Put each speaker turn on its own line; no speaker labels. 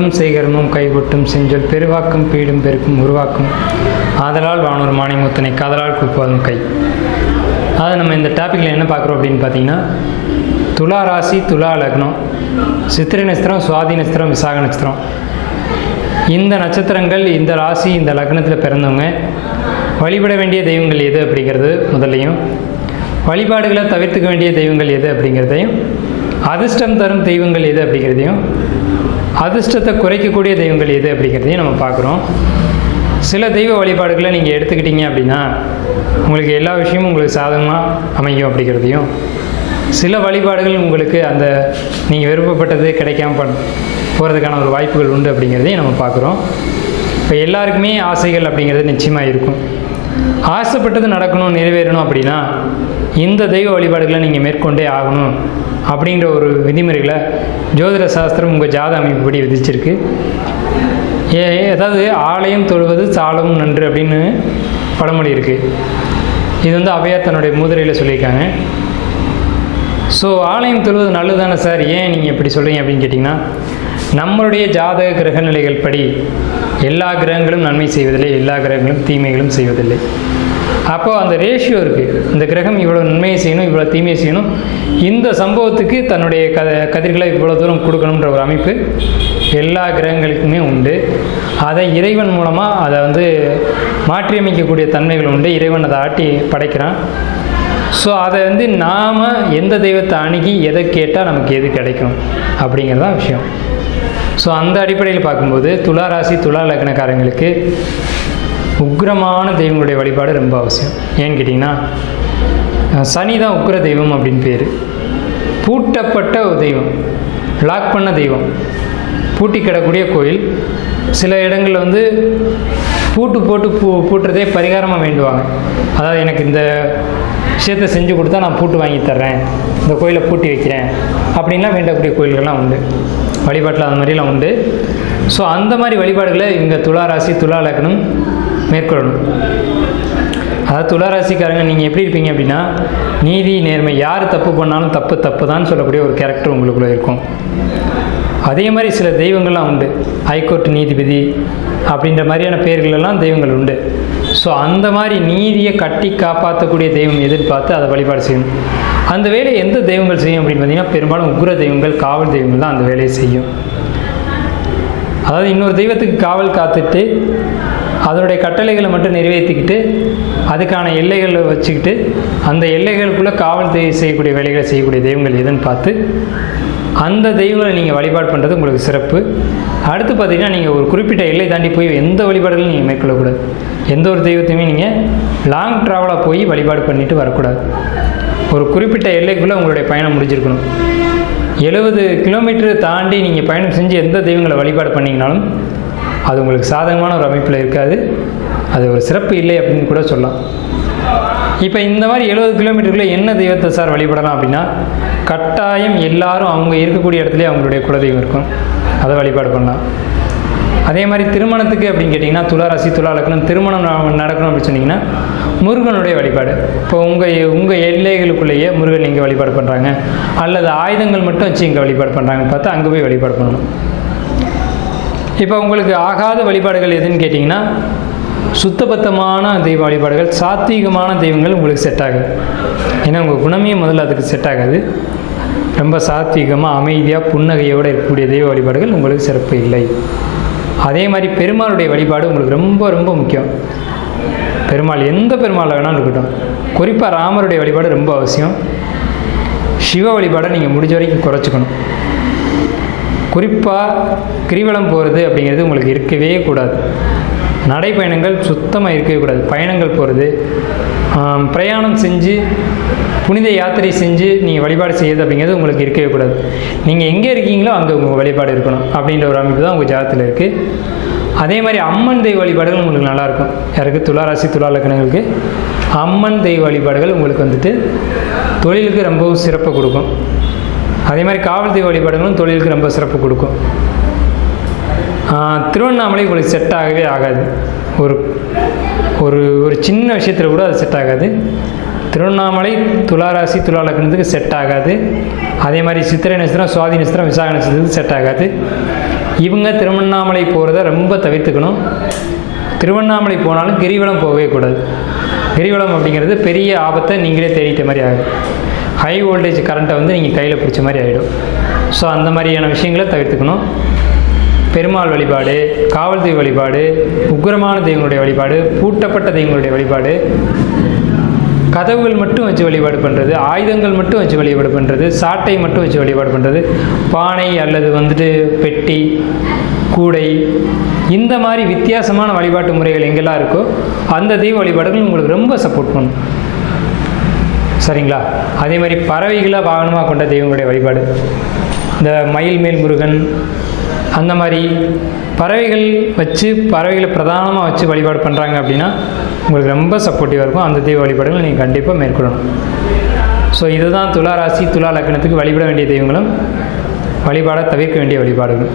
உருவாக்கும் செய்கர்மம் கைகொட்டும் செஞ்சொல் பெருவாக்கும் பீடும் பெருக்கும் உருவாக்கும். ஆதலால் வானூர் மாணிமுத்தனை காதலால் கூப்பாதும் கை. அதை நம்ம இந்த டாப்பிக்கில் என்ன பார்க்குறோம் அப்படின்னு பார்த்தீங்கன்னா துலா ராசி துலா லக்னம் சித்திரை நட்சத்திரம் சுவாதி நட்சத்திரம் விசாக நட்சத்திரம். இந்த நட்சத்திரங்கள் இந்த ராசி இந்த லக்னத்தில் பிறந்தவங்க. வழிபட வேண்டிய தெய்வங்கள் எது அப்படிங்கிறது முதல்லையும். வழிபாடுகளை தவிர்த்துக்க வேண்டிய தெய்வங்கள் எது அப்படிங்கிறதையும் அதிர்ஷ்டம் தரும் தெய்வங்கள் எது அப்படிங்கிறதையும் அதிர்ஷ்டத்தை குறைக்கக்கூடிய தெய்வங்கள் எது அப்படிங்கிறதையும் நம்ம பார்க்குறோம். சில தெய்வ வழிபாடுகளை நீங்கள் எடுத்துக்கிட்டீங்க அப்படின்னா உங்களுக்கு எல்லா விஷயமும் உங்களுக்கு சாதகமாக அமையும் அப்படிங்கிறதையும் சில வழிபாடுகள் உங்களுக்கு அந்த நீங்கள் விருப்பப்பட்டது கிடைக்காம பண் போகிறதுக்கான ஒரு வாய்ப்புகள் உண்டு அப்படிங்கிறதையும் நம்ம பார்க்குறோம். இப்போ எல்லாருக்குமே ஆசைகள் அப்படிங்கிறது நிச்சயமாக இருக்கும். ஆசைப்பட்டது நடக்கணும் நிறைவேறணும் அப்படின்னா இந்த தெய்வ வழிபாடுகளை நீங்கள் மேற்கொண்டே ஆகணும் அப்படிங்கிற ஒரு விதிமுறைகளை ஜோதிட சாஸ்திரம் உங்கள் ஜாத அமைப்புப்படி விதிச்சிருக்கு. ஏ அதாவது ஆலயம் தொழுவது சாலமும் நன்று அப்படின்னு பழமொழி இருக்குது இது வந்து அவையார் தன்னுடைய மூதுரையில் சொல்லியிருக்காங்க. ஸோ ஆலயம் தொழுவது நல்லது தானே சார்? ஏன் நீங்கள் இப்படி சொல்கிறீங்க அப்படின்னு கேட்டிங்கன்னா நம்மளுடைய ஜாதக கிரக நிலைகள் படி எல்லா கிரகங்களும் நன்மை செய்வதில்லை எல்லா கிரகங்களும் தீமைகளும் செய்வதில்லை. அப்போ அந்த ரேஷியோ இருக்குது இந்த கிரகம் இவ்வளோ நன்மையை செய்யணும் இவ்வளோ தீமையை செய்யணும். இந்த சம்பவத்துக்கு தன்னுடைய க கதிர்களை இவ்வளோ தூரம் கொடுக்கணுன்ற ஒரு அமைப்பு எல்லா கிரகங்களுக்குமே உண்டு. அதை இறைவன் மூலமாக அதை வந்து மாற்றியமைக்கக்கூடிய தன்மைகள் உண்டு. இறைவன் அதை ஆட்டி படைக்கிறான். ஸோ அதை வந்து நாம் எந்த தெய்வத்தை அணுகி எதை கேட்டால் நமக்கு எது கிடைக்கும்? அப்படிங்கிறது தான் விஷயம். ஸோ அந்த அடிப்படையில் பார்க்கும்போது துலா ராசி துலா லக்னக்காரங்களுக்கு உக்ரமான தெய்வங்களுடைய வழிபாடு ரொம்ப அவசியம். ஏன்னு கேட்டிங்கன்னா சனி தான் உக்ர தெய்வம் அப்படின்னு பேர். பூட்டப்பட்ட ஒரு தெய்வம் லாக் பண்ண தெய்வம். பூட்டி கிடக்கூடிய கோயில். சில இடங்களில் வந்து பூட்டு போட்டு பூ பூட்டுறதே பரிகாரமாக வேண்டுவாங்க. அதாவது எனக்கு இந்த விஷயத்தை செஞ்சு கொடுத்தா நான் பூட்டு வாங்கி தர்றேன். இந்த கோயிலை பூட்டி வைக்கிறேன். அப்படின்லாம் வேண்டக்கூடிய கோயில்கள்லாம் உண்டு. வழிபாட்டில் அந்த மாதிரிலாம் உண்டு. ஸோ அந்த மாதிரி வழிபாடுகளை இவங்க துளா ராசி துலா லக்னம் மேற்கொள்ளணும். அதாவது துளாராசிக்காரங்க நீங்கள் எப்படி இருப்பீங்க அப்படின்னா நீதி நேர்மை யார் தப்பு பண்ணாலும் தப்பு தப்பு தான் சொல்லக்கூடிய ஒரு கேரக்டர் உங்களுக்குள்ளே இருக்கும். அதே மாதிரி சில தெய்வங்கள்லாம் உண்டு. ஹைகோர்ட் நீதிபதி அப்படின்ற மாதிரியான பேர்களெல்லாம் தெய்வங்கள் உண்டு. ஸோ அந்த மாதிரி நீதியை கட்டி காப்பாற்றக்கூடிய தெய்வம் எதிர்பார்த்து அதை வழிபாடு செய்யணும் அந்த வேலையை எந்த தெய்வங்கள் செய்யும் அப்படின்னு பார்த்தீங்கன்னா பெரும்பாலும் உக்ர தெய்வங்கள் காவல் தெய்வங்கள் தான் அந்த வேலையை செய்யும். அதாவது இன்னொரு தெய்வத்துக்கு காவல் காத்துட்டு அதனுடைய கட்டளைகளை மட்டும் நிறைவேற்றிக்கிட்டு அதுக்கான எல்லைகளை வச்சுக்கிட்டு அந்த எல்லைகளுக்குள்ளே காவல் செய்யக்கூடிய வேலைகளை செய்யக்கூடிய தெய்வங்கள் எதுன்னு பார்த்து அந்த தெய்வங்களை நீங்கள் வழிபாடு பண்ணுறது உங்களுக்கு சிறப்பு. அடுத்து பார்த்தீங்கன்னா நீங்கள் ஒரு குறிப்பிட்ட எல்லை தாண்டி போய் எந்த வழிபாடுகளும் நீங்கள் மேற்கொள்ளக்கூடாது. எந்த ஒரு தெய்வத்தையுமே நீங்கள் லாங் ட்ராவலாக போய் வழிபாடு பண்ணிட்டு வரக்கூடாது. ஒரு குறிப்பிட்ட எல்லைக்குள்ளே உங்களுடைய பயணம் முடிஞ்சிருக்கணும். எழுபது கிலோமீட்டர் தாண்டி நீங்கள் பயணம் செஞ்சு எந்த தெய்வங்களை வழிபாடு பண்ணிங்கனாலும் அது உங்களுக்கு சாதகமான ஒரு அமைப்பில் இருக்காது. அது ஒரு சிறப்பு இல்லை அப்படின்னு கூட சொல்லலாம். இப்போ இந்த மாதிரி எழுபது கிலோமீட்டருக்குள்ளே என்ன தெய்வத்தை சார் வழிபடலாம் அப்படின்னா கட்டாயம் எல்லாரும் அவங்க இருக்கக்கூடிய இடத்துல அவங்களுடைய குலதெய்வம் இருக்கும். அதை வழிபாடு பண்ணலாம். அதே மாதிரி திருமணத்துக்கு அப்படின்னு கேட்டிங்கன்னா துலா ராசி துலா லக்னம் திருமணம் நடக்கணும் அப்படின்னு சொன்னீங்கன்னா முருகனுடைய வழிபாடு. இப்போ உங்கள் உங்கள் எல்லைகளுக்குள்ளேயே முருகன் இங்கே வழிபாடு பண்ணுறாங்க அல்லது ஆயுதங்கள் மட்டும் வச்சு இங்கே வழிபாடு பண்ணுறாங்கன்னு பார்த்தா அங்கே போய் வழிபாடு பண்ணணும். இப்போ உங்களுக்கு ஆகாத வழிபாடுகள் எதுன்னு கேட்டிங்கன்னா சுத்தபத்தமான தெய்வ வழிபாடுகள் சாத்வீகமான தெய்வங்கள் உங்களுக்கு செட் ஆகுது. ஏன்னா உங்கள் குணமே முதல்ல அதுக்கு செட் ஆகாது. ரொம்ப சாத்வீகமாக அமைதியாக புன்னகையோடு இருக்கக்கூடிய தெய்வ வழிபாடுகள் உங்களுக்கு சிறப்பு இல்லை. அதே மாதிரி பெருமாளுடைய வழிபாடு உங்களுக்கு ரொம்ப ரொம்ப முக்கியம். பெருமாள் எந்த பெருமாள் வேணாலும் இருக்கட்டும். குறிப்பாக ராமருடைய வழிபாடு ரொம்ப அவசியம். சிவ வழிபாடை நீங்கள் முடிஞ்ச வரைக்கும் குறைச்சிக்கணும். குறிப்பாக கிரிவலம் போகிறது அப்படிங்கிறது உங்களுக்கு இருக்கவே கூடாது. நடைப்பயணங்கள் சுத்தமாக இருக்கவே கூடாது. பயணங்கள் போகிறது பிரயாணம் செஞ்சு புனித யாத்திரை செஞ்சு நீங்கள் வழிபாடு செய்யுது அப்படிங்கிறது உங்களுக்கு இருக்கவே கூடாது. நீங்கள் எங்கே இருக்கீங்களோ அங்கே உங்கள் வழிபாடு இருக்கணும் அப்படின்ற ஒரு அமைப்பு தான் உங்கள் ஜாதத்தில் இருக்குது அதே மாதிரி அம்மன் தெய்வ வழிபாடுகள் உங்களுக்கு நல்லாயிருக்கும் யாருக்கு துளாராசி துலா லக்னங்களுக்கு. அம்மன் தெய்வ வழிபாடுகள் உங்களுக்கு வந்துட்டு தொழிலுக்கு ரொம்பவும் சிறப்பை கொடுக்கும். அதே மாதிரி காவல் தெய்வ வழிபாடுகளும் தொழிலுக்கு ரொம்ப சிறப்பு கொடுக்கும். திருவண்ணாமலை உங்களுக்கு செட் ஆகவே ஆகாது. ஒரு ஒரு ஒரு சின்ன விஷயத்தில் கூட அது செட் ஆகாது. திருவண்ணாமலை துளாராசி துலா லக்னத்துக்கு செட் ஆகாது. அதே மாதிரி சித்திரை நட்சத்திரம் சுவாதி நட்சத்திரம் விசாக நட்சத்திரத்துக்கு செட் ஆகாது. இவங்க திருவண்ணாமலை போகிறத ரொம்ப தவிர்த்துக்கணும். திருவண்ணாமலை போனாலும் கிரிவலம் போகவே கூடாது. கிரிவலம் அப்படிங்கிறது பெரிய ஆபத்தை நீங்களே தேடிட்ட மாதிரி ஆகும் ஹை வோல்டேஜ் கரண்ட்டை வந்து நீங்கள் கையில் பிடிச்ச மாதிரி ஆகிடும் ஸோ அந்த மாதிரியான விஷயங்களை தவிர்த்துக்கணும். பெருமாள் வழிபாடு காவல் தெய்வ வழிபாடு உக்கிரமான தெய்வங்களுடைய வழிபாடு பூட்டப்பட்ட தெய்வங்களுடைய வழிபாடு கதவுகள் மட்டும் வச்சு வழிபாடு பண்ணுறது ஆயுதங்கள் மட்டும் வச்சு வழிபாடு பண்ணுறது சாட்டை மட்டும் வச்சு வழிபாடு பண்ணுறது பானை அல்லது வந்துட்டு பெட்டி கூடை இந்த மாதிரி வித்தியாசமான வழிபாட்டு முறைகள் எங்கெல்லாம் இருக்கோ அந்த தெய்வ வழிபாடுகள் உங்களுக்கு ரொம்ப சப்போர்ட் பண்ணும். சரிங்களா? அதே மாதிரி பறவைகளை வாகனமாக கொண்ட தெய்வங்களுடைய வழிபாடு. இந்த மயில் மேல் முருகன் அந்த மாதிரி பறவைகள் வச்சு பறவைகளை பிரதானமாக வச்சு வழிபாடு பண்ணுறாங்க அப்படின்னா உங்களுக்கு ரொம்ப சப்போர்ட்டிவாக இருக்கும். அந்த தெய்வ வழிபாடுகளை நீங்கள் கண்டிப்பாக மேற்கொள்ளணும். ஸோ இதுதான் துலா ராசி துலா லக்கணத்துக்கு வழிபட வேண்டிய தெய்வங்களும் வழிபாட தவிர்க்க வேண்டிய வழிபாடுகள்.